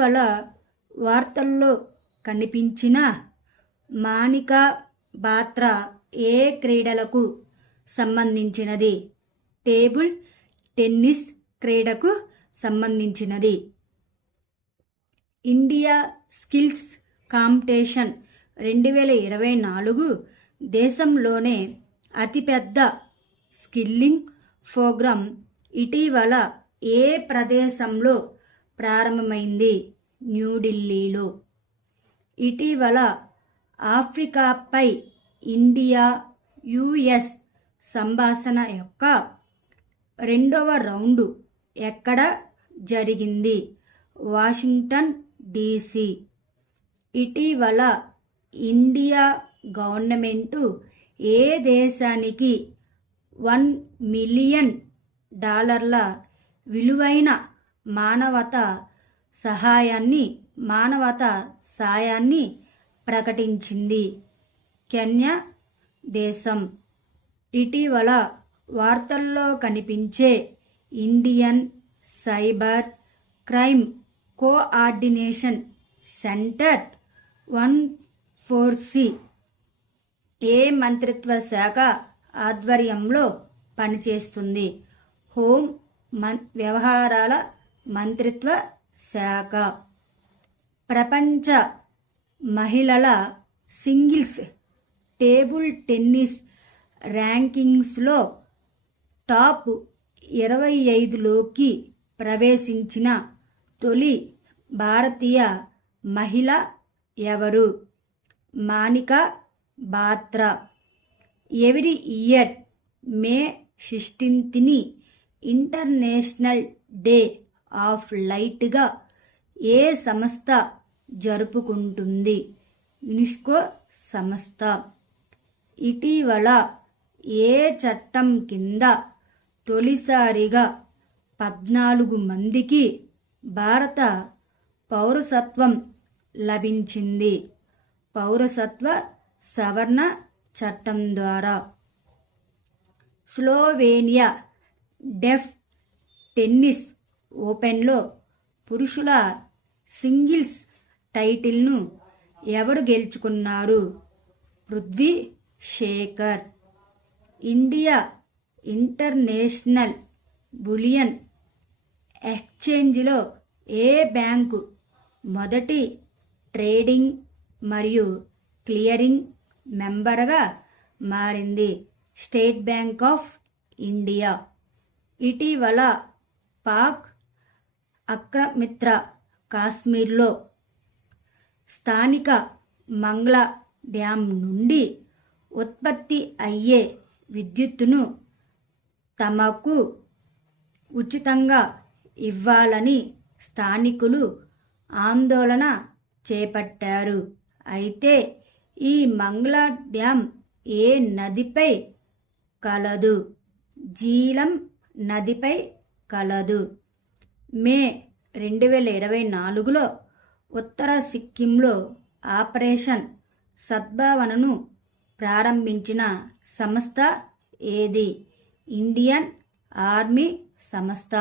ఇటీవల వార్తల్లో కనిపించిన మానికా బాత్రా ఏ క్రీడలకు సంబంధించినది? టేబుల్ టెన్నిస్ క్రీడకు సంబంధించినది. ఇండియా స్కిల్స్ కాంపిటీషన్ 2024 దేశంలోనే అతిపెద్ద స్కిల్లింగ్ ప్రోగ్రాం ఇటీవల ఏ ప్రదేశంలో ప్రారంభమైంది? న్యూఢిల్లీలో. ఇటీవల ఆఫ్రికాపై ఇండియా యుఎస్ సంభాషణ యొక్క రెండవ రౌండు ఎక్కడ జరిగింది? Washington DC. ఇటీవల ఇండియా గవర్నమెంటు ఏ దేశానికి $1 మిలియన్ విలువైన మానవతా సాయాన్ని ప్రకటించింది? కెన్యా దేశం. ఇటీవల వార్తల్లో కనిపించే Indian cyber crime coordination centre 14C ఏ మంత్రిత్వ శాఖ ఆధ్వర్యంలో పనిచేస్తుంది? హోం వ్యవహారాల మంత్రిత్వ శాఖ. ప్రపంచ మహిళల సింగిల్స్ టేబుల్ టెన్నిస్ ర్యాంకింగ్స్లో టాప్ 25లోకి ప్రవేశించిన తొలి భారతీయ మహిళ ఎవరు? Manika Batra. Every year May 16ని ఇంటర్నేషనల్ డే ఆఫ్ లైట్గా ఏ సంస్థ జరుపుకుంటుంది? యునెస్కో సంస్థ. ఇటీవల ఏ చట్టం కింద తొలిసారిగా 14 మందికి భారత పౌరసత్వం లభించింది? పౌరసత్వ సవరణ చట్టం ద్వారా. స్లోవేనియా డెఫ్ టెన్నిస్ ఓపెన్లో పురుషుల సింగిల్స్ టైటిల్ను ఎవరు గెలుచుకున్నారు? Prithvi Shekhar. India international bullion ఎక్స్చేంజ్లో ఏ బ్యాంకు మొదటి ట్రేడింగ్ మరియు క్లియరింగ్ మెంబర్గా మారింది? State Bank of India. ఇటీవల పాక్ ఆక్రమిత కాశ్మీర్లో స్థానిక మంగ్లా డ్యాం నుండి ఉత్పత్తి అయ్యే విద్యుత్తును తమకు ఉచితంగా ఇవ్వాలని స్థానికులు ఆందోళన చేపట్టారు. అయితే ఈ మంగ్లా డ్యాం ఏ నదిపై కలదు? జీలం నదిపై కలదు. మే 2024లో ఉత్తర సిక్కింలో ఆపరేషన్ సద్భావనను ప్రారంభించిన సంస్థ ఏది? ఇండియన్ ఆర్మీ సంస్థ.